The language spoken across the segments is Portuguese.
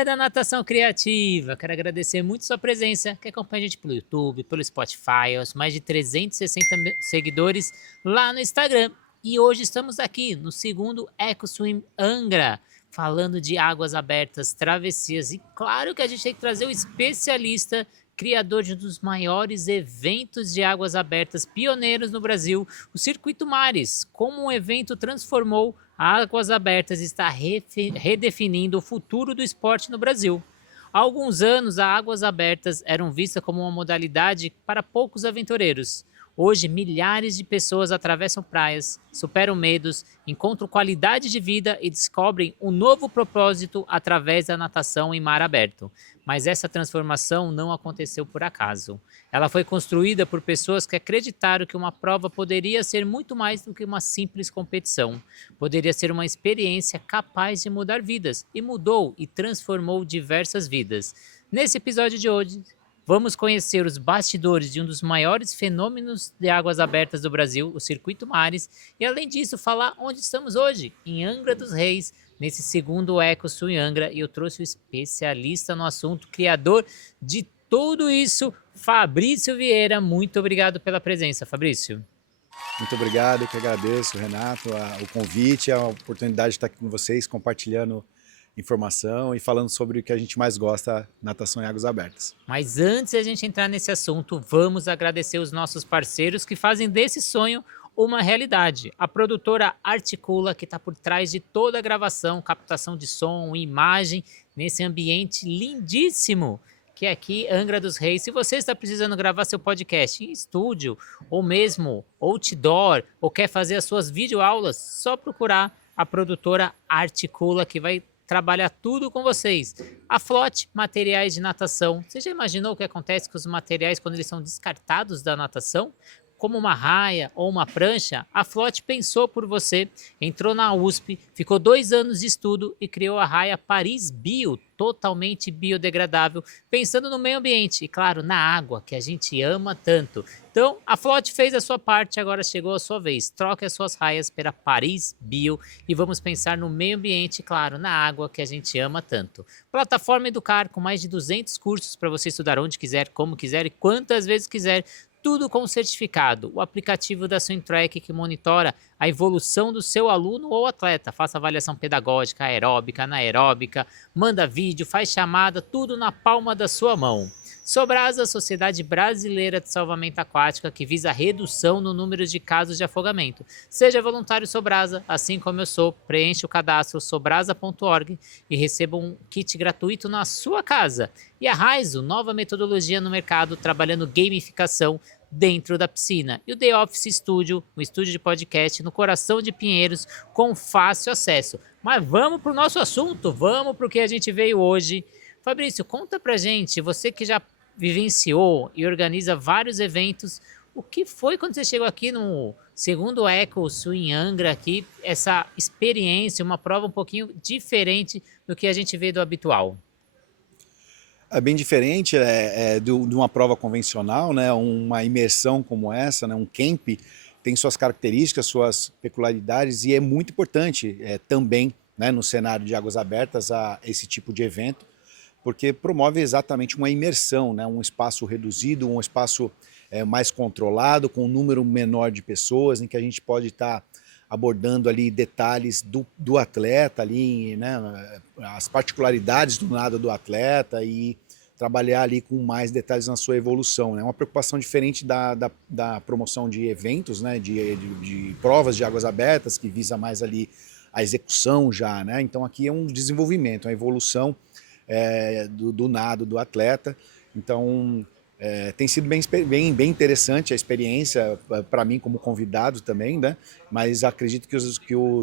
Família da Natação Criativa, quero agradecer muito sua presença, que acompanha a gente pelo YouTube, pelo Spotify, aos mais de 360 seguidores lá no Instagram. E hoje estamos aqui no segundo EcoSwim Angra, falando de águas abertas, travessias. E claro que a gente tem que trazer o especialista, criador de um dos maiores eventos de águas abertas pioneiros no Brasil, o Circuito Mares. Como um evento transformou Águas Abertas, está redefinindo o futuro do esporte no Brasil. Há alguns anos, as águas abertas eram vistas como uma modalidade para poucos aventureiros. Hoje, milhares de pessoas atravessam praias, superam medos, encontram qualidade de vida e descobrem um novo propósito através da natação em mar aberto. Mas essa transformação não aconteceu por acaso. Ela foi construída por pessoas que acreditaram que uma prova poderia ser muito mais do que uma simples competição. Poderia ser uma experiência capaz de mudar vidas, e mudou e transformou diversas vidas. Nesse episódio de hoje, vamos conhecer os bastidores de um dos maiores fenômenos de águas abertas do Brasil, o Circuito Mares, e além disso falar onde estamos hoje, em Angra dos Reis, nesse segundo EcoSwim Angra, e eu trouxe o especialista no assunto, criador de tudo isso, Fabrício Vieira. Muito obrigado pela presença, Fabrício. Muito obrigado, eu que agradeço, Renato, o convite, a oportunidade de estar aqui com vocês, compartilhando informação e falando sobre o que a gente mais gosta, natação em águas abertas. Mas antes de a gente entrar nesse assunto, vamos agradecer os nossos parceiros que fazem desse sonho uma realidade. A produtora Articula, que está por trás de toda a gravação, captação de som, imagem, nesse ambiente lindíssimo que é aqui Angra dos Reis. Se você está precisando gravar seu podcast em estúdio, ou mesmo outdoor, ou quer fazer as suas videoaulas, só procurar a produtora Articula, que vai trabalhar tudo com vocês. A Flote, materiais de natação. Você já imaginou o que acontece com os materiais quando eles são descartados da natação? Como uma raia ou uma prancha, a Flote pensou por você, entrou na USP, ficou 2 anos de estudo e criou a raia Paris Bio, totalmente biodegradável, pensando no meio ambiente e, claro, na água, que a gente ama tanto. Então, a Flote fez a sua parte, agora chegou a sua vez. Troque as suas raias pela Paris Bio e vamos pensar no meio ambiente e, claro, na água, que a gente ama tanto. Plataforma Educar, com mais de 200 cursos para você estudar onde quiser, como quiser e quantas vezes quiser. Tudo com certificado. O aplicativo da Swimtrack, que monitora a evolução do seu aluno ou atleta. Faça avaliação pedagógica, aeróbica, anaeróbica, manda vídeo, faz chamada, tudo na palma da sua mão. Sobrasa, Sociedade Brasileira de Salvamento Aquático, que visa a redução no número de casos de afogamento. Seja voluntário Sobrasa, assim como eu sou, preencha o cadastro sobrasa.org e receba um kit gratuito na sua casa. E a Raizo, nova metodologia no mercado, trabalhando gamificação dentro da piscina. E o The Office Studio, um estúdio de podcast no coração de Pinheiros, com fácil acesso. Mas vamos para o nosso assunto, vamos para o que a gente veio hoje. Fabrício, conta pra gente, você que já vivenciou e organiza vários eventos, o que foi quando você chegou aqui no segundo EcoSwim Angra, aqui, essa experiência, uma prova um pouquinho diferente do que a gente vê do habitual? É bem diferente de uma prova convencional, né? Uma imersão como essa, né? Um camp, tem suas características, suas peculiaridades e é muito importante também, né, no cenário de águas abertas esse tipo de evento, porque promove exatamente uma imersão, né? Um espaço reduzido, um espaço mais controlado, com um número menor de pessoas, em que a gente pode estar abordando ali detalhes do atleta, ali, né? As particularidades do nado do atleta e trabalhar ali com mais detalhes na sua evolução. É, né? Uma preocupação diferente da promoção de eventos, né? De provas de águas abertas, que visa mais ali a execução já, né? Então aqui é um desenvolvimento, uma evolução do nado do atleta. Então tem sido bem interessante a experiência para mim como convidado também, né? Mas acredito que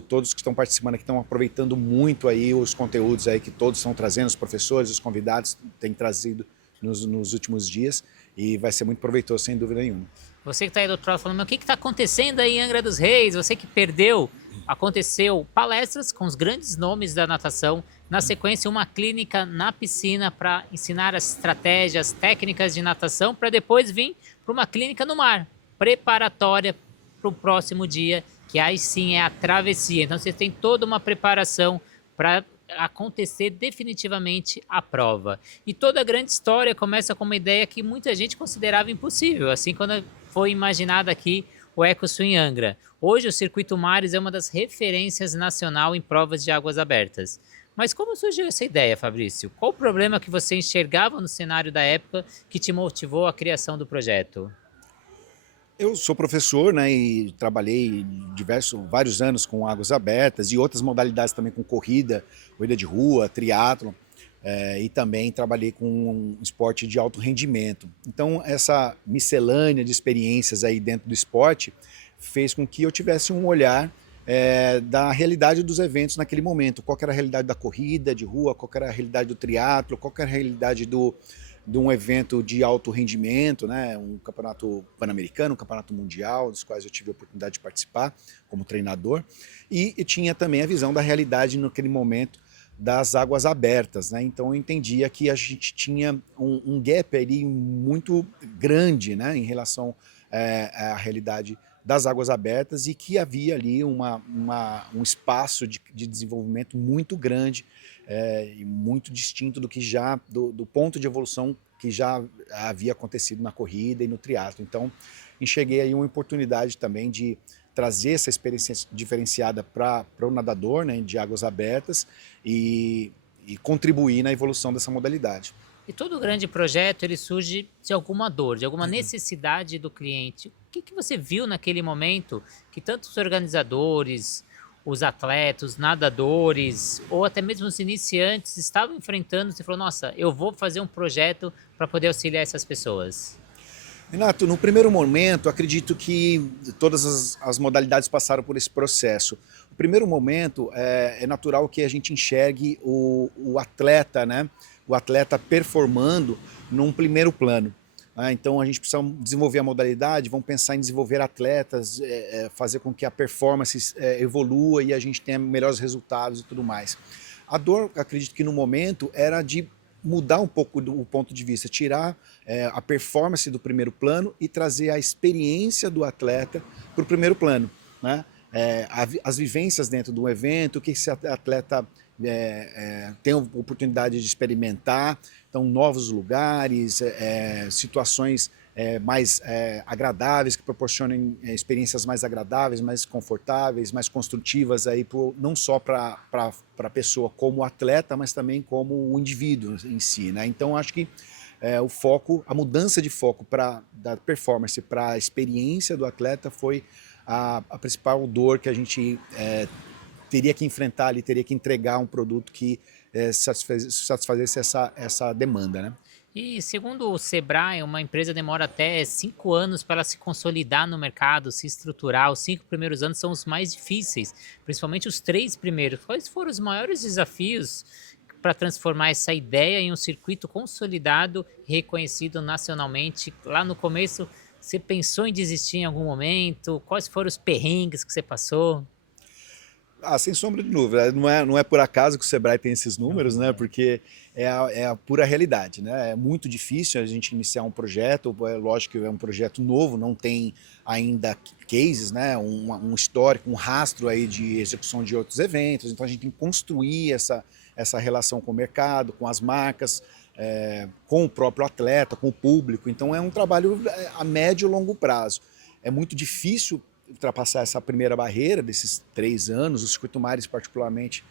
todos que estão participando aqui estão aproveitando muito aí os conteúdos aí que todos estão trazendo, os professores, os convidados têm trazido nos últimos dias, e vai ser muito proveitoso, sem dúvida nenhuma. Você que está aí do outro lado falando, mas o que está acontecendo aí em Angra dos Reis? Você que perdeu, aconteceu palestras com os grandes nomes da natação, na sequência uma clínica na piscina para ensinar as estratégias, técnicas de natação, para depois vir para uma clínica no mar, preparatória para o próximo dia, que aí sim é a travessia. Então você tem toda uma preparação para acontecer definitivamente a prova. E toda a grande história começa com uma ideia que muita gente considerava impossível, assim quando foi imaginado aqui o EcoSwim Angra. Hoje o Circuito Mares é uma das referências nacional em provas de águas abertas. Mas como surgiu essa ideia, Fabrício? Qual o problema que você enxergava no cenário da época que te motivou à criação do projeto? Eu sou professor, né, e trabalhei vários anos com águas abertas e outras modalidades também com corrida de rua, triatlo, e também trabalhei com um esporte de alto rendimento. Então essa miscelânea de experiências aí dentro do esporte fez com que eu tivesse um olhar da realidade dos eventos naquele momento. Qual que era a realidade da corrida de rua, qual que era a realidade do triatlo, qual que era a realidade de um evento de alto rendimento, né? Um campeonato pan-americano, um campeonato mundial, dos quais eu tive a oportunidade de participar como treinador, e tinha também a visão da realidade naquele momento das águas abertas, né? Então eu entendia que a gente tinha um gap ali muito grande, né, em relação à realidade das águas abertas e que havia ali um espaço de desenvolvimento muito grande e muito distinto do que do ponto de evolução que já havia acontecido na corrida e no triatlo. Então enxerguei aí uma oportunidade também de trazer essa experiência diferenciada para o nadador, né, de águas abertas e contribuir na evolução dessa modalidade. E todo grande projeto ele surge de alguma dor, de alguma necessidade do cliente. O que você viu naquele momento que tantos organizadores, os atletas, os nadadores ou até mesmo os iniciantes estavam enfrentando? Você falou, nossa, eu vou fazer um projeto para poder auxiliar essas pessoas. Renato, no primeiro momento, acredito que todas as modalidades passaram por esse processo. O primeiro momento é natural que a gente enxergue o atleta, né? O atleta performando num primeiro plano. Então a gente precisa desenvolver a modalidade, vamos pensar em desenvolver atletas, fazer com que a performance evolua e a gente tenha melhores resultados e tudo mais. A dor, acredito que no momento, era de mudar um pouco o ponto de vista, tirar a performance do primeiro plano e trazer a experiência do atleta para o primeiro plano, né? As vivências dentro do evento, o que esse atleta tem a oportunidade de experimentar, então novos lugares, situações mais agradáveis, que proporcionem experiências mais agradáveis, mais confortáveis, mais construtivas aí não só para a pessoa como atleta, mas também como o indivíduo em si, né? Então acho que o foco, a mudança de foco da performance para a experiência do atleta foi a principal dor que a gente teria que enfrentar ali, teria que entregar um produto que satisfazesse essa demanda, né? E segundo o Sebrae, uma empresa demora até 5 anos para ela se consolidar no mercado, se estruturar. Os 5 primeiros anos são os mais difíceis, principalmente os 3 primeiros. Quais foram os maiores desafios para transformar essa ideia em um circuito consolidado e reconhecido nacionalmente? Lá no começo, você pensou em desistir em algum momento? Quais foram os perrengues que você passou? Sem sombra de dúvida, não é por acaso que o Sebrae tem esses números, né? Porque é a pura realidade, né? É muito difícil a gente iniciar um projeto, lógico que é um projeto novo, não tem ainda cases, né? Um histórico, um rastro aí de execução de outros eventos, então a gente tem que construir essa relação com o mercado, com as marcas, com o próprio atleta, com o público, então é um trabalho a médio e longo prazo. É muito difícil ultrapassar essa primeira barreira desses 3 anos, o Circuito Mares particularmente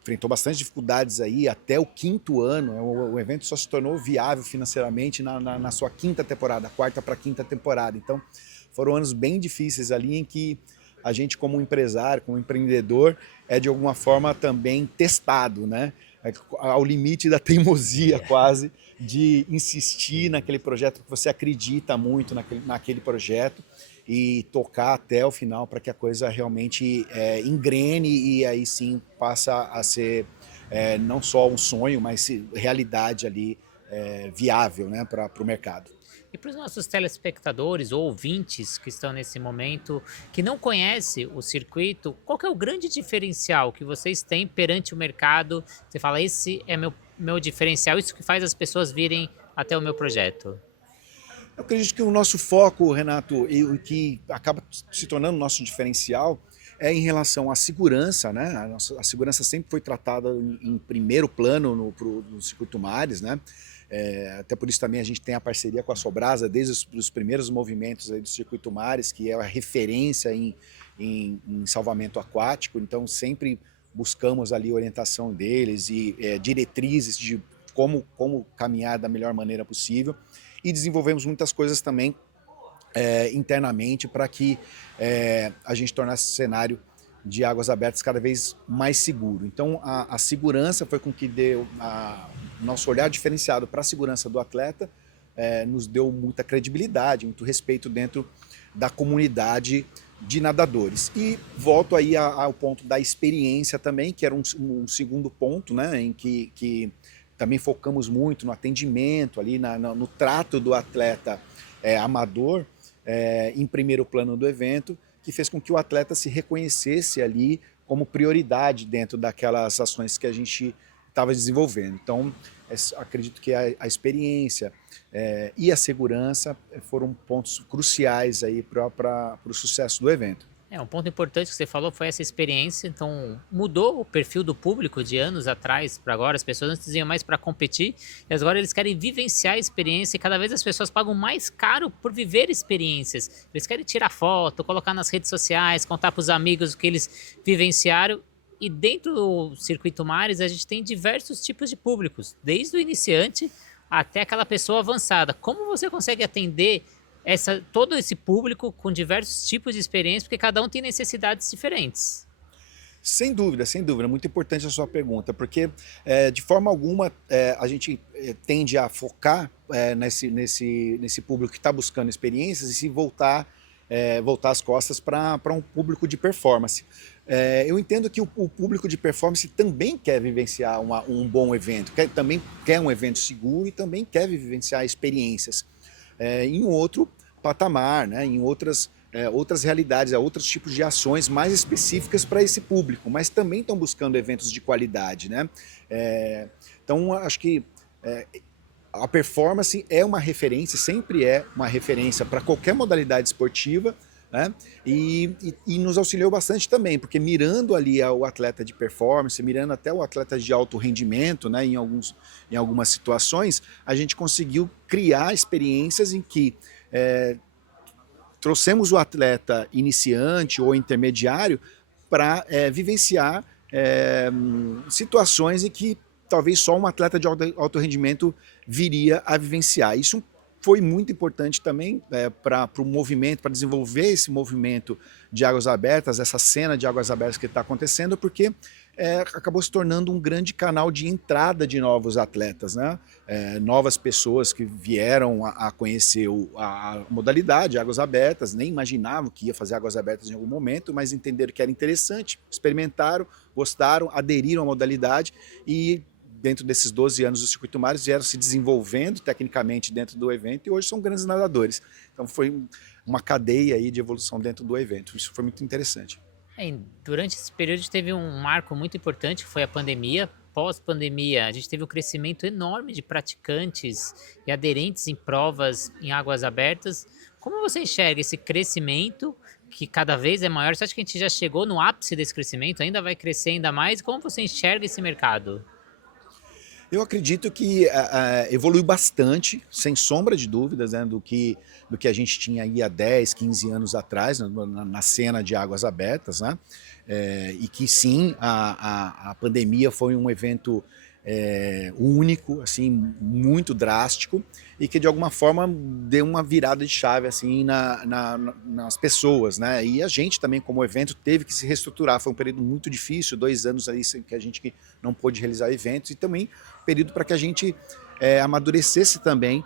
enfrentou bastante dificuldades aí até o 5º ano, o evento só se tornou viável financeiramente na sua 5ª temporada, 4ª para 5ª temporada, então foram anos bem difíceis ali em que a gente como empresário, como empreendedor, de alguma forma também testado, né? Ao limite da teimosia quase, de insistir naquele projeto que você acredita muito naquele projeto e tocar até o final para que a coisa realmente engrene e aí sim passa a ser não só um sonho, mas realidade ali viável, né, para o mercado. E para os nossos telespectadores ou ouvintes que estão nesse momento, que não conhecem o circuito, qual que é o grande diferencial que vocês têm perante o mercado? Você fala, esse é meu diferencial, isso que faz as pessoas virem até o meu projeto. Eu acredito que o nosso foco, Renato, e o que acaba se tornando nosso diferencial, é em relação à segurança, né? A segurança sempre foi tratada em primeiro plano no Circuito Mares, né? Até por isso também a gente tem a parceria com a Sobrasa desde os primeiros movimentos aí do Circuito Mares, que é a referência em salvamento aquático, então sempre buscamos ali orientação deles e diretrizes de como caminhar da melhor maneira possível, e desenvolvemos muitas coisas também internamente para que a gente tornasse o cenário de águas abertas cada vez mais seguro. Então a segurança foi com que deu nosso olhar diferenciado para a segurança do atleta, nos deu muita credibilidade, muito respeito dentro da comunidade de nadadores. E volto aí ao ponto da experiência também, que era um segundo ponto, né, em que também focamos muito no atendimento, ali no trato do atleta amador, em primeiro plano do evento, que fez com que o atleta se reconhecesse ali como prioridade dentro daquelas ações que a gente estava desenvolvendo. Então, acredito que a experiência e a segurança foram pontos cruciais aí para o sucesso do evento. Um ponto importante que você falou foi essa experiência, então mudou o perfil do público de anos atrás para agora. As pessoas antes iam mais para competir e agora eles querem vivenciar a experiência, e cada vez as pessoas pagam mais caro por viver experiências. Eles querem tirar foto, colocar nas redes sociais, contar para os amigos o que eles vivenciaram. E dentro do Circuito Mares a gente tem diversos tipos de públicos, desde o iniciante até aquela pessoa avançada. Como você consegue atender todo esse público com diversos tipos de experiência, porque cada um tem necessidades diferentes? Sem dúvida, muito importante a sua pergunta, porque de forma alguma a gente tende a focar nesse público que está buscando experiências e se voltar as costas para um público de performance. Eu entendo que o público de performance também quer vivenciar um bom evento, também quer um evento seguro e também quer vivenciar experiências em um outro patamar, né, em outras realidades, outros tipos de ações mais específicas para esse público, mas também estão buscando eventos de qualidade, né? Então, acho que a performance é uma referência, sempre é uma referência para qualquer modalidade esportiva, né? E nos auxiliou bastante também, porque mirando ali o atleta de performance, mirando até o atleta de alto rendimento, né, em algumas situações, a gente conseguiu criar experiências em que trouxemos o atleta iniciante ou intermediário para vivenciar situações em que talvez só um atleta de alto rendimento viria a vivenciar. Isso foi muito importante também para o movimento, para desenvolver esse movimento de águas abertas, essa cena de águas abertas que está acontecendo, porque acabou se tornando um grande canal de entrada de novos atletas, né? Novas pessoas que vieram a conhecer a modalidade águas abertas, nem imaginavam que ia fazer águas abertas em algum momento, mas entenderam que era interessante, experimentaram, gostaram, aderiram à modalidade e dentro desses 12 anos do Circuito Mares vieram se desenvolvendo tecnicamente dentro do evento e hoje são grandes nadadores. Então foi uma cadeia aí de evolução dentro do evento, isso foi muito interessante. Durante esse período teve um marco muito importante, que foi a pandemia. Pós-pandemia, a gente teve um crescimento enorme de praticantes e aderentes em provas em águas abertas. Como você enxerga esse crescimento, que cada vez é maior? Você acha que a gente já chegou no ápice desse crescimento? Ainda vai crescer ainda mais? Como você enxerga esse mercado? Eu acredito que evoluiu bastante, sem sombra de dúvidas, né, do que a gente tinha aí há 10, 15 anos atrás, na cena de águas abertas, né? E que sim, a pandemia foi um evento único, assim, muito drástico, e que de alguma forma deu uma virada de chave assim, nas pessoas, né? E a gente também, como evento, teve que se reestruturar. Foi um período muito difícil, 2 anos aí que a gente não pôde realizar eventos, e também período para que a gente amadurecesse também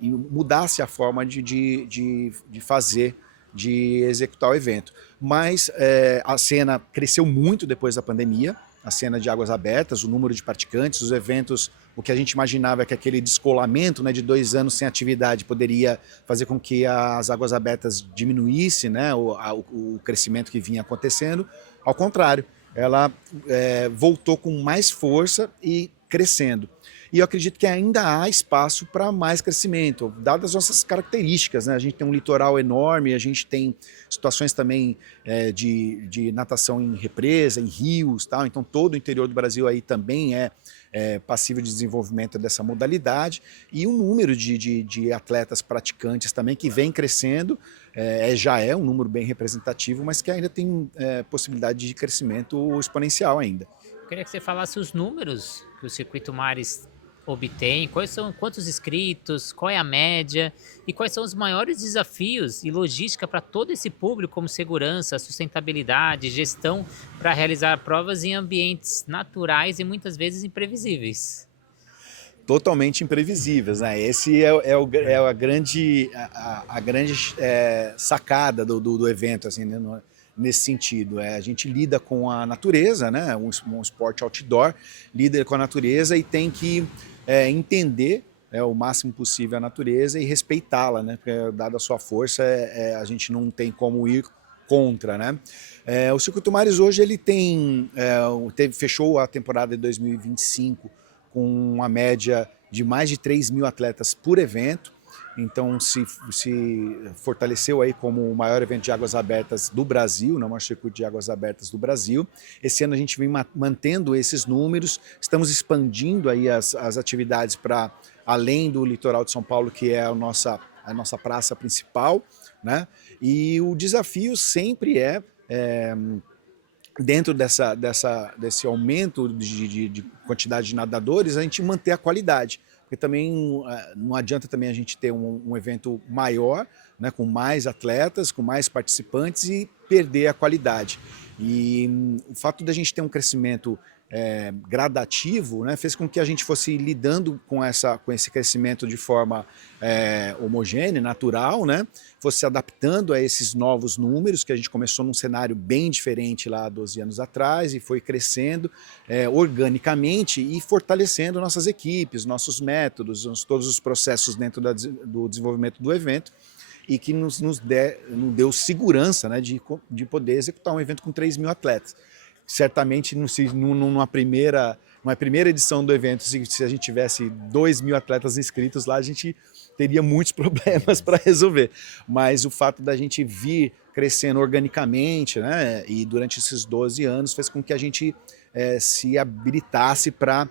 e mudasse a forma de fazer, de executar o evento. Mas a cena cresceu muito depois da pandemia, a cena de águas abertas, o número de praticantes, os eventos, o que a gente imaginava é que aquele descolamento, né, de 2 anos sem atividade poderia fazer com que as águas abertas diminuísse, né, o crescimento que vinha acontecendo. Ao contrário, ela voltou com mais força e crescendo. E eu acredito que ainda há espaço para mais crescimento, dadas as nossas características, né? A gente tem um litoral enorme, a gente tem situações também de natação em represa, em rios, tal. Então todo o interior do Brasil aí também é passível de desenvolvimento dessa modalidade, e o número de atletas praticantes também que vem crescendo, já é um número bem representativo, mas que ainda tem possibilidade de crescimento exponencial ainda. Eu queria que você falasse os números que o Circuito Mares obtém, quantos inscritos, qual é a média e quais são os maiores desafios e logística para todo esse público, como segurança, sustentabilidade, gestão, para realizar provas em ambientes naturais e muitas vezes imprevisíveis. Totalmente imprevisíveis, né? Esse é a grande, sacada do evento, assim, né? Nesse sentido. A gente lida com a natureza, né? Um esporte outdoor, lida com a natureza e tem que entender o máximo possível a natureza e respeitá-la, né? Porque, dada a sua força, a gente não tem como ir contra, né? O Circuito Mares hoje ele fechou a temporada de 2025 com uma média de mais de 3.000 atletas por evento. Então se fortaleceu aí como o maior evento de águas abertas do Brasil, o maior circuito de águas abertas do Brasil. Esse ano a gente vem mantendo esses números, estamos expandindo aí as atividades para além do litoral de São Paulo, que é a nossa praça principal, né? E o desafio sempre dentro desse aumento de quantidade de nadadores, a gente manter a qualidade. Porque também não adianta também a gente ter um evento maior, né, com mais atletas, com mais participantes e perder a qualidade. E o fato da gente ter um crescimento gradativo, né, fez com que a gente fosse lidando com esse crescimento de forma homogênea, natural, né, fosse se adaptando a esses novos números, que a gente começou num cenário bem diferente lá há 12 anos atrás e foi crescendo organicamente e fortalecendo nossas equipes, nossos métodos, todos os processos dentro do desenvolvimento do evento, e que nos deu segurança, né, de poder executar um evento com 3.000 atletas. Certamente numa primeira edição do evento, se a gente tivesse 2.000 atletas inscritos lá, a gente teria muitos problemas para resolver. Mas o fato da gente vir crescendo organicamente, né, e durante esses 12 anos fez com que a gente se habilitasse para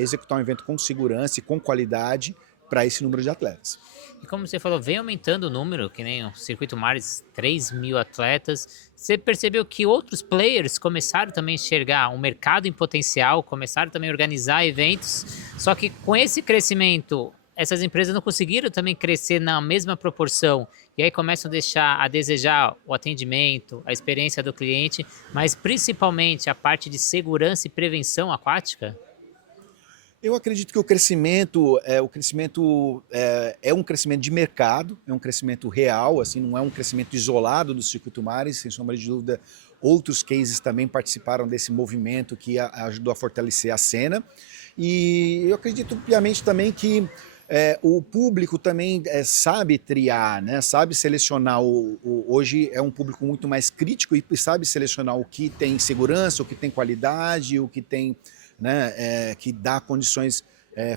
executar um evento com segurança e com qualidade para esse número de atletas. E como você falou, vem aumentando o número, que nem o Circuito Mares, 3.000 atletas. Você percebeu que outros players começaram também a enxergar um mercado em potencial, começaram também a organizar eventos, só que com esse crescimento, essas empresas não conseguiram também crescer na mesma proporção, e aí começam a deixar a desejar o atendimento, a experiência do cliente, mas principalmente a parte de segurança e prevenção aquática? Eu acredito que o crescimento é um crescimento de mercado, é um crescimento real, assim, não é um crescimento isolado do Circuito Mares, sem sombra de dúvida. Outros cases também participaram desse movimento que ajudou a fortalecer a cena. E eu acredito piamente também que o público também sabe triar, né? Sabe selecionar. Hoje é um público muito mais crítico e sabe selecionar o que tem segurança, o que tem qualidade, o que tem, né, que dá condições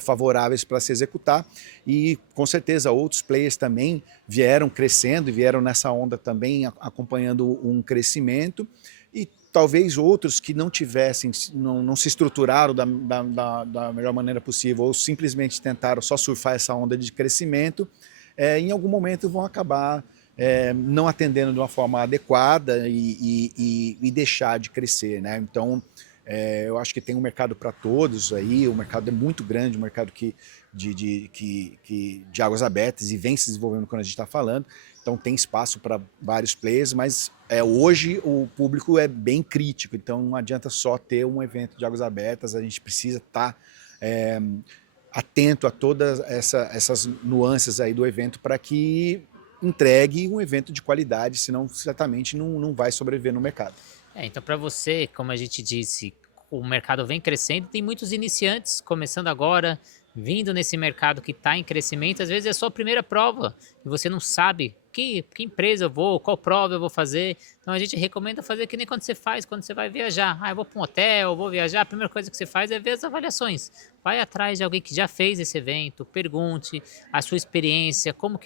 favoráveis para se executar. E com certeza outros players também vieram crescendo e vieram nessa onda também acompanhando um crescimento, e talvez outros que não tivessem, não se estruturaram da melhor maneira possível ou simplesmente tentaram só surfar essa onda de crescimento, em algum momento vão acabar não atendendo de uma forma adequada e deixar de crescer, né? Então eu acho que tem um mercado para todos aí, o mercado é muito grande, um mercado de águas abertas e vem se desenvolvendo quando a gente está falando, então tem espaço para vários players, mas hoje o público é bem crítico, então não adianta só ter um evento de águas abertas, a gente precisa estar atento a todas essas nuances aí do evento para que entregue um evento de qualidade, senão certamente não vai sobreviver no mercado. Então para você, como a gente disse, o mercado vem crescendo, tem muitos iniciantes começando agora, vindo nesse mercado que está em crescimento, às vezes é só a primeira prova e você não sabe que empresa eu vou, qual prova eu vou fazer. Então a gente recomenda fazer que nem quando você faz, quando você vai viajar. Ah, eu vou para um hotel, eu vou viajar, a primeira coisa que você faz é ver as avaliações. Vai atrás de alguém que já fez esse evento, pergunte a sua experiência, como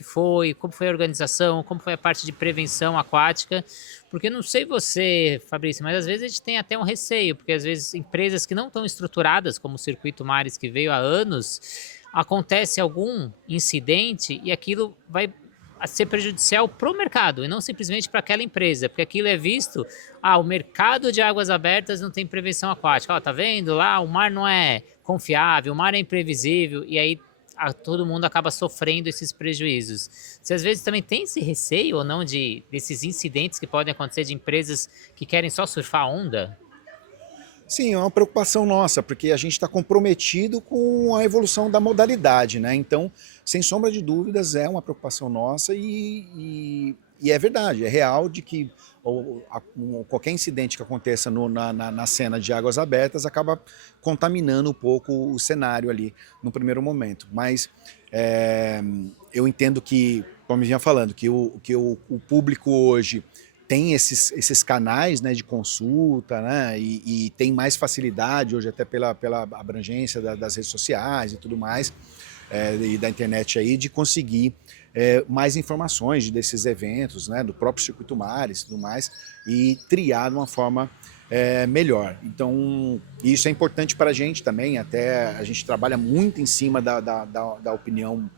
foi a organização, como foi a parte de prevenção aquática, porque não sei você, Fabrício, mas às vezes a gente tem até um receio, porque às vezes empresas que não estão estruturadas, como o Circuito Mares que veio há anos, acontece algum incidente e aquilo vai a ser prejudicial para o mercado e não simplesmente para aquela empresa, porque aquilo é visto, o mercado de águas abertas não tem prevenção aquática, tá vendo lá, o mar não é confiável, o mar é imprevisível e aí todo mundo acaba sofrendo esses prejuízos. Você às vezes também tem esse receio ou não desses incidentes que podem acontecer de empresas que querem só surfar a onda? Sim, é uma preocupação nossa, porque a gente está comprometido com a evolução da modalidade, né? Então, sem sombra de dúvidas, é uma preocupação nossa e é verdade, é real de que qualquer incidente que aconteça na cena de águas abertas acaba contaminando um pouco o cenário ali no primeiro momento. Mas eu entendo que, como eu vinha falando, o público hoje tem esses canais, né, de consulta, né, e tem mais facilidade hoje até pela abrangência das redes sociais e tudo mais, e da internet aí, de conseguir mais informações desses eventos, né, do próprio Circuito Mares e tudo mais, e triar de uma forma melhor. Então, isso é importante para a gente também, até a gente trabalha muito em cima da opinião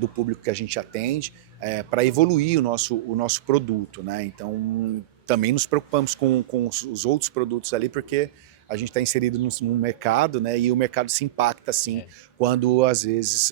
do público que a gente atende, para evoluir o nosso produto, né? Então, também nos preocupamos com os outros produtos ali, porque a gente está inserido no mercado, né? E o mercado se impacta, assim, quando às vezes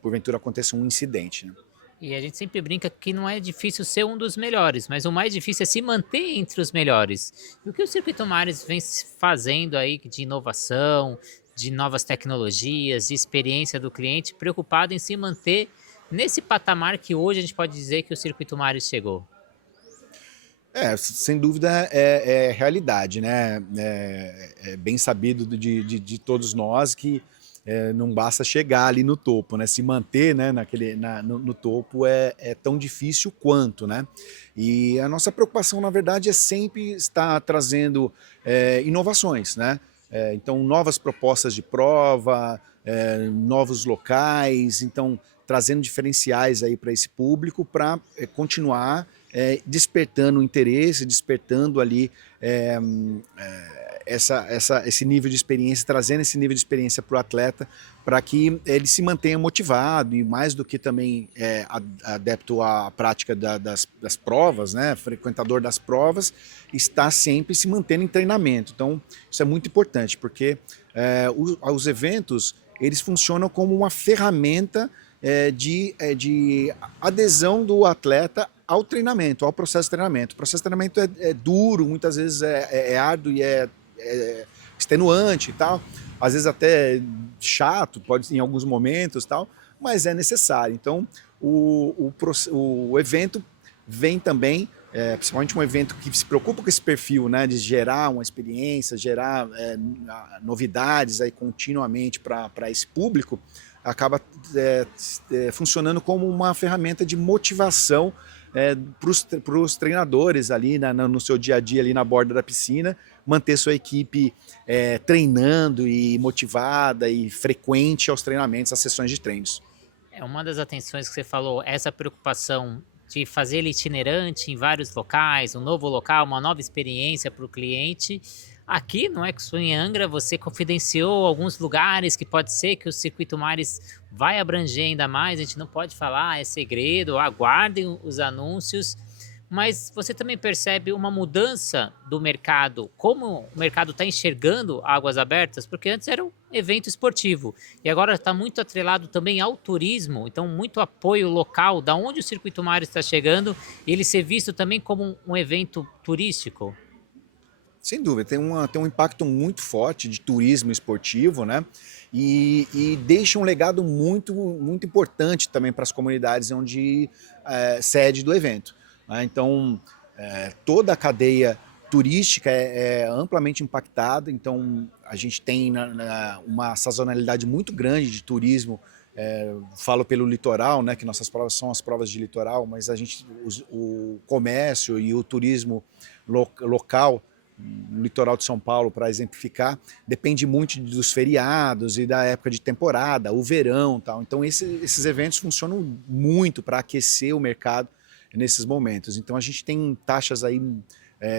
porventura aconteça um incidente, né? E a gente sempre brinca que não é difícil ser um dos melhores, mas o mais difícil é se manter entre os melhores. E o que o Circuito Mares vem fazendo aí de inovação, de novas tecnologias, de experiência do cliente, preocupado em se manter nesse patamar que hoje a gente pode dizer que o Circuito Mares chegou? Sem dúvida é realidade, né? É bem sabido de todos nós que não basta chegar ali no topo, né? Se manter, né, no topo é tão difícil quanto, né? E a nossa preocupação, na verdade, é sempre estar trazendo inovações, né? Então, novas propostas de prova, novos locais, então trazendo diferenciais aí para esse público para continuar despertando o interesse, despertando ali esse nível de experiência, trazendo esse nível de experiência para o atleta, para que ele se mantenha motivado e mais do que também adepto à prática das provas, né, frequentador das provas, está sempre se mantendo em treinamento. Então, isso é muito importante, porque os eventos, eles funcionam como uma ferramenta de adesão do atleta ao treinamento, ao processo de treinamento. O processo de treinamento é duro, muitas vezes é árduo e é extenuante e tal, às vezes até chato, pode em alguns momentos e tal, mas é necessário. Então, o evento vem também, principalmente um evento que se preocupa com esse perfil, né, de gerar uma experiência, gerar novidades aí continuamente para esse público, acaba funcionando como uma ferramenta de motivação para os treinadores ali no seu dia a dia ali na borda da piscina, manter sua equipe treinando e motivada e frequente aos treinamentos, às sessões de treinos. É uma das atenções que você falou, essa preocupação de fazer ele itinerante em vários locais, um novo local, uma nova experiência para o cliente. Aqui no Expo em Angra, você confidenciou alguns lugares que pode ser que o Circuito Mares vai abranger ainda mais, a gente não pode falar, é segredo, aguardem os anúncios, mas você também percebe uma mudança do mercado, como o mercado está enxergando águas abertas, porque antes era um evento esportivo e agora está muito atrelado também ao turismo, então muito apoio local, da onde o Circuito Mares está chegando, ele ser visto também como um evento turístico. Sem dúvida, tem um impacto muito forte de turismo esportivo, né? E deixa um legado muito, muito importante também para as comunidades onde sede do evento, né? Então, toda a cadeia turística é amplamente impactada, então a gente tem uma sazonalidade muito grande de turismo Falo pelo litoral, né, que nossas provas são as provas de litoral, mas o comércio e o turismo local, no litoral de São Paulo, para exemplificar, depende muito dos feriados e da época de temporada, o verão, tal. Então esses eventos funcionam muito para aquecer o mercado nesses momentos. Então a gente tem taxas aí,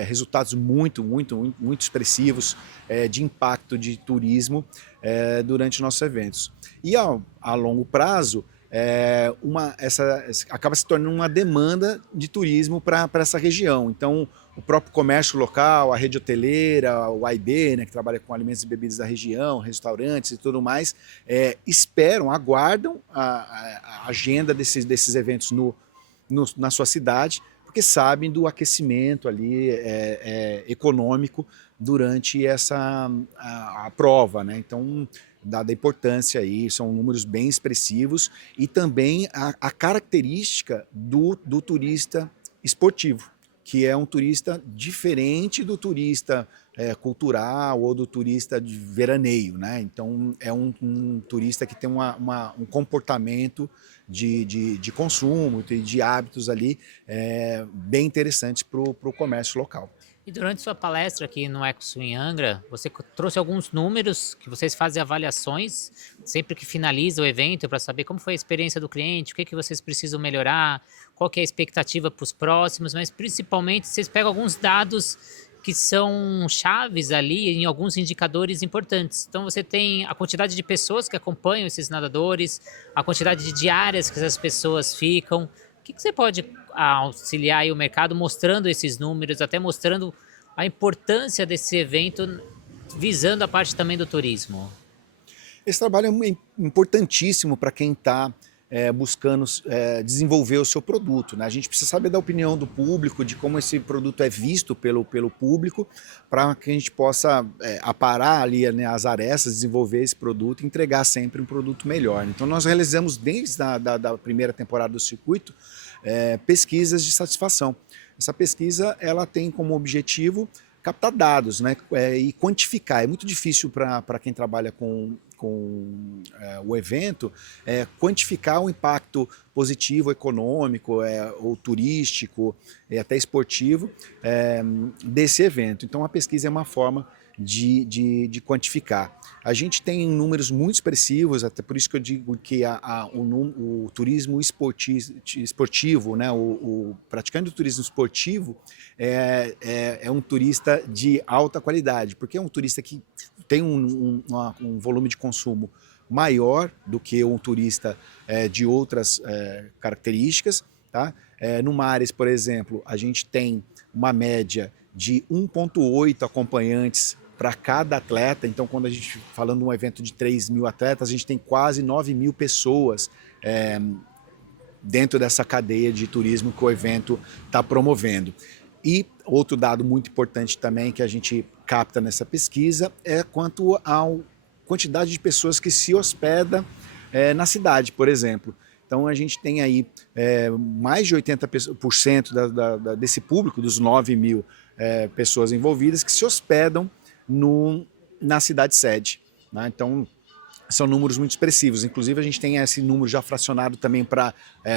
resultados muito expressivos de impacto de turismo durante nossos eventos. E a longo prazo, acaba se tornando uma demanda de turismo para essa região. Então, o próprio comércio local, a rede hoteleira, o AIB, né, que trabalha com alimentos e bebidas da região, restaurantes e tudo mais, aguardam a agenda desses eventos na sua cidade, porque sabem do aquecimento ali econômico durante a prova, né? Então, dada a importância aí, são números bem expressivos e também a característica do turista esportivo, que é um turista diferente do turista cultural ou do turista de veraneio, né? Então é um turista que tem um comportamento de consumo e de hábitos ali bem interessantes para o comércio local. E durante sua palestra aqui no EcoSul em Angra, você trouxe alguns números que vocês fazem avaliações sempre que finaliza o evento para saber como foi a experiência do cliente, o que vocês precisam melhorar, qual que é a expectativa para os próximos, mas principalmente vocês pegam alguns dados que são chaves ali em alguns indicadores importantes. Então você tem a quantidade de pessoas que acompanham esses nadadores, a quantidade de diárias que essas pessoas ficam. O que você pode auxiliar aí o mercado mostrando esses números, até mostrando a importância desse evento, visando a parte também do turismo? Esse trabalho é importantíssimo para quem está buscando desenvolver o seu produto, né? A gente precisa saber da opinião do público, de como esse produto é visto pelo público, para que a gente possa aparar ali, né, as arestas, desenvolver esse produto e entregar sempre um produto melhor. Então nós realizamos desde da primeira temporada do circuito pesquisas de satisfação. Essa pesquisa ela tem como objetivo captar dados, né, e quantificar. É muito difícil para quem trabalha com o evento quantificar o impacto positivo, econômico, ou turístico e até esportivo desse evento. Então a pesquisa é uma forma de quantificar. A gente tem números muito expressivos, até por isso que eu digo que o turismo esportivo, né, o praticante do turismo esportivo é um turista de alta qualidade, porque é um turista que tem um volume de consumo maior do que um turista de outras características, tá? No Mares, por exemplo, a gente tem uma média de 1,8 acompanhantes para cada atleta. Então, quando a gente falando de um evento de 3.000 atletas, a gente tem quase 9.000 pessoas dentro dessa cadeia de turismo que o evento está promovendo. E outro dado muito importante também que a gente capta nessa pesquisa é quanto à quantidade de pessoas que se hospedam na cidade, por exemplo. Então a gente tem aí mais de 80% desse público, dos 9.000 pessoas envolvidas, que se hospedam na cidade sede, né? Então são números muito expressivos. Inclusive a gente tem esse número já fracionado também para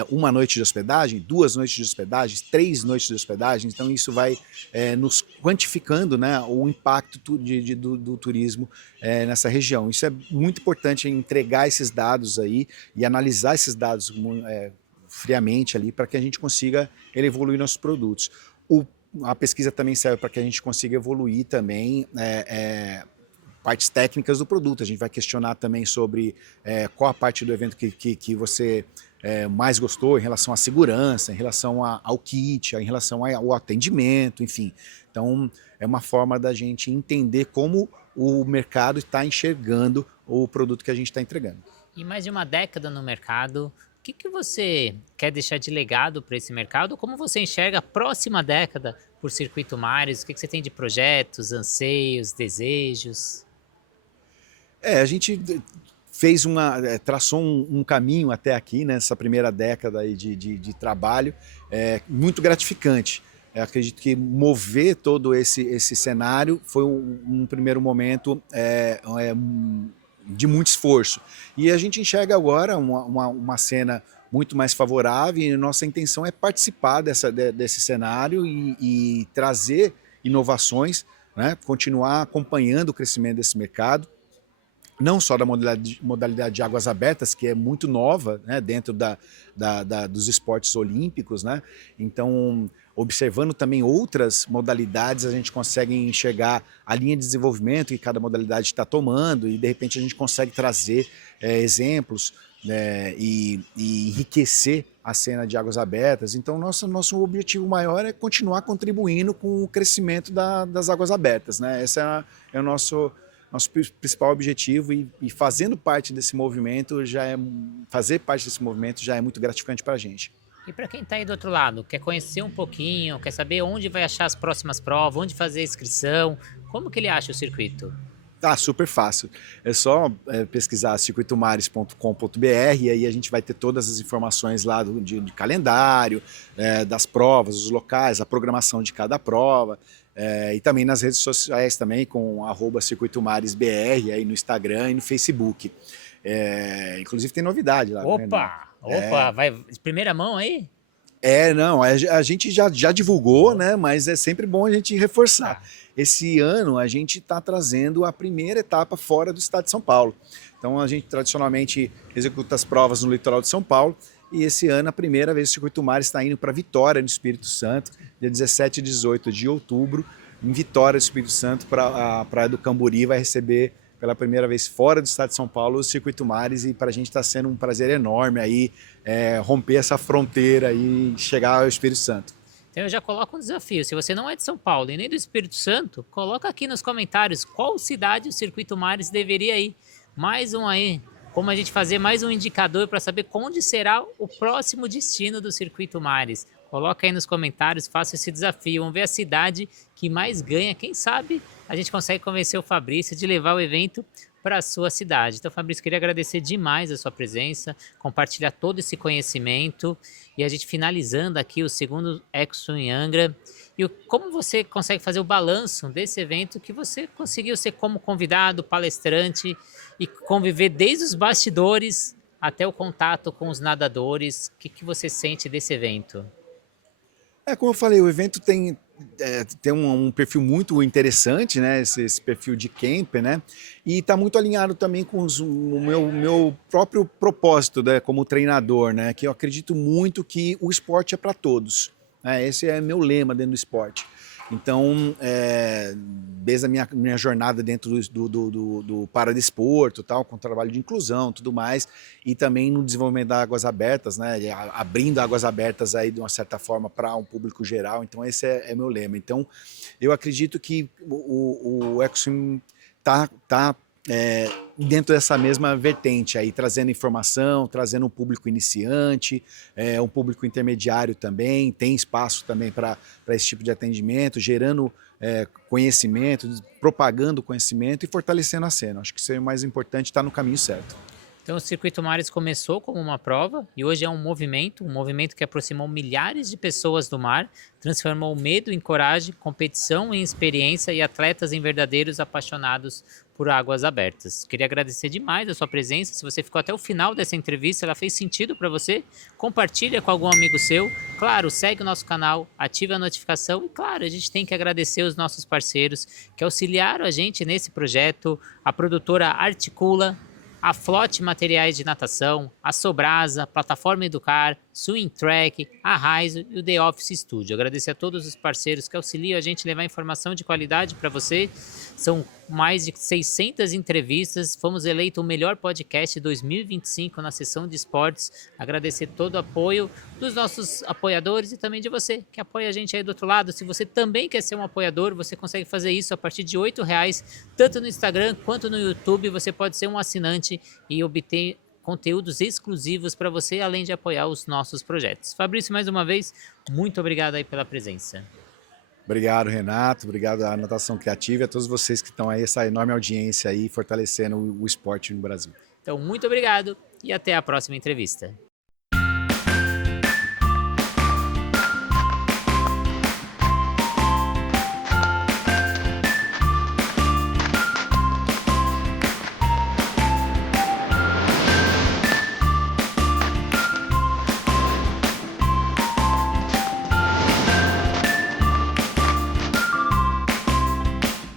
uma noite de hospedagem, 2 noites de hospedagem, 3 noites de hospedagem. Então isso vai nos quantificando, né, o impacto do turismo nessa região. Isso é muito importante, entregar esses dados aí e analisar esses dados friamente ali para que a gente consiga evoluir nossos produtos. A pesquisa também serve para que a gente consiga evoluir também partes técnicas do produto. A gente vai questionar também sobre qual a parte do evento que você mais gostou em relação à segurança, em relação ao kit, em relação ao atendimento, enfim. Então é uma forma da gente entender como o mercado está enxergando o produto que a gente está entregando. E mais de uma década no mercado, o que você quer deixar de legado para esse mercado? Como você enxerga a próxima década por Circuito Mares? O que você tem de projetos, anseios, desejos? A gente traçou um caminho até aqui, nessa primeira década aí de trabalho, muito gratificante. Eu acredito que mover todo esse cenário foi um primeiro momento de muito esforço. E a gente enxerga agora uma cena muito mais favorável e nossa intenção é participar desse cenário e trazer inovações, né? Continuar acompanhando o crescimento desse mercado, não só da modalidade de águas abertas, que é muito nova, né, dentro dos esportes olímpicos, né? Então, observando também outras modalidades, a gente consegue enxergar a linha de desenvolvimento que cada modalidade está tomando e, de repente, a gente consegue trazer exemplos, né, e enriquecer a cena de águas abertas. Então, nosso objetivo maior é continuar contribuindo com o crescimento das águas abertas, né? Esse é o nosso principal objetivo e fazendo parte desse movimento fazer parte desse movimento já é muito gratificante para a gente. E para quem está aí do outro lado, quer conhecer um pouquinho, quer saber onde vai achar as próximas provas, onde fazer a inscrição, como que ele acha o circuito? Ah, super fácil. É só pesquisar circuitomares.com.br e aí a gente vai ter todas as informações lá de calendário, das provas, os locais, a programação de cada prova. E também nas redes sociais também com @circuitomaresbr aí no Instagram e no Facebook. Inclusive tem novidade lá. Opa, vai de primeira mão aí? Não, a gente já divulgou, né? Mas é sempre bom a gente reforçar. Esse ano a gente está trazendo a primeira etapa fora do estado de São Paulo. Então a gente tradicionalmente executa as provas no litoral de São Paulo e esse ano a primeira vez o Circuito Mares está indo para Vitória, no Espírito Santo, dia 17 e 18 de outubro, em Vitória, do Espírito Santo, para a Praia do Camburi, vai receber pela primeira vez fora do estado de São Paulo o Circuito Mares e para a gente está sendo um prazer enorme aí romper essa fronteira e chegar ao Espírito Santo. Então eu já coloco um desafio, se você não é de São Paulo e nem do Espírito Santo, coloca aqui nos comentários qual cidade o Circuito Mares deveria ir. Mais um aí, como a gente fazer mais um indicador para saber onde será o próximo destino do Circuito Mares. Coloca aí nos comentários, faça esse desafio, vamos ver a cidade que mais ganha, quem sabe a gente consegue convencer o Fabrício de levar o evento para a sua cidade. Então, Fabrício, queria agradecer demais a sua presença, compartilhar todo esse conhecimento e a gente finalizando aqui o segundo Expo em Angra. E como você consegue fazer o balanço desse evento que você conseguiu ser como convidado, palestrante e conviver desde os bastidores até o contato com os nadadores. O que você sente desse evento? Como eu falei, o evento tem um perfil muito interessante, né? Esse perfil de camper, né? E está muito alinhado também com o meu próprio propósito, né, como treinador, né? Que eu acredito muito que o esporte é para todos, né? Esse é meu lema dentro do esporte. Então, desde a minha jornada dentro do paradesporto, tal, com trabalho de inclusão, tudo mais, e também no desenvolvimento das águas abertas, né, abrindo águas abertas aí de uma certa forma para um público geral. Então, esse é meu lema. Então, eu acredito que o EcoSwim tá dentro dessa mesma vertente aí, trazendo informação, trazendo um público iniciante, um público intermediário também, tem espaço também para esse tipo de atendimento, gerando conhecimento, propagando conhecimento e fortalecendo a cena. Acho que isso é o mais importante, está no caminho certo. Então o Circuito Mares começou como uma prova e hoje é um movimento que aproximou milhares de pessoas do mar, transformou medo em coragem, competição em experiência e atletas em verdadeiros apaixonados por águas abertas. Queria agradecer demais a sua presença. Se você ficou até o final dessa entrevista, ela fez sentido para você, compartilha com algum amigo seu. Claro, segue o nosso canal, ative a notificação e claro, a gente tem que agradecer os nossos parceiros que auxiliaram a gente nesse projeto, a produtora Articula, a Flote Materiais de Natação, a Sobrasa, Plataforma Educar, Swing Track, a Raizo e o The Office Studio. Agradecer a todos os parceiros que auxiliam a gente a levar informação de qualidade para você. São mais de 600 entrevistas. Fomos eleitos o melhor podcast de 2025 na seção de esportes. Agradecer todo o apoio dos nossos apoiadores e também de você que apoia a gente aí do outro lado. Se você também quer ser um apoiador, você consegue fazer isso a partir de R$ 8,00, tanto no Instagram quanto no YouTube. Você pode ser um assinante e obter conteúdos exclusivos para você, além de apoiar os nossos projetos. Fabrício, mais uma vez, muito obrigado aí pela presença. Obrigado, Renato. Obrigado à Natação Criativa e a todos vocês que estão aí, essa enorme audiência aí, fortalecendo o esporte no Brasil. Então, muito obrigado e até a próxima entrevista.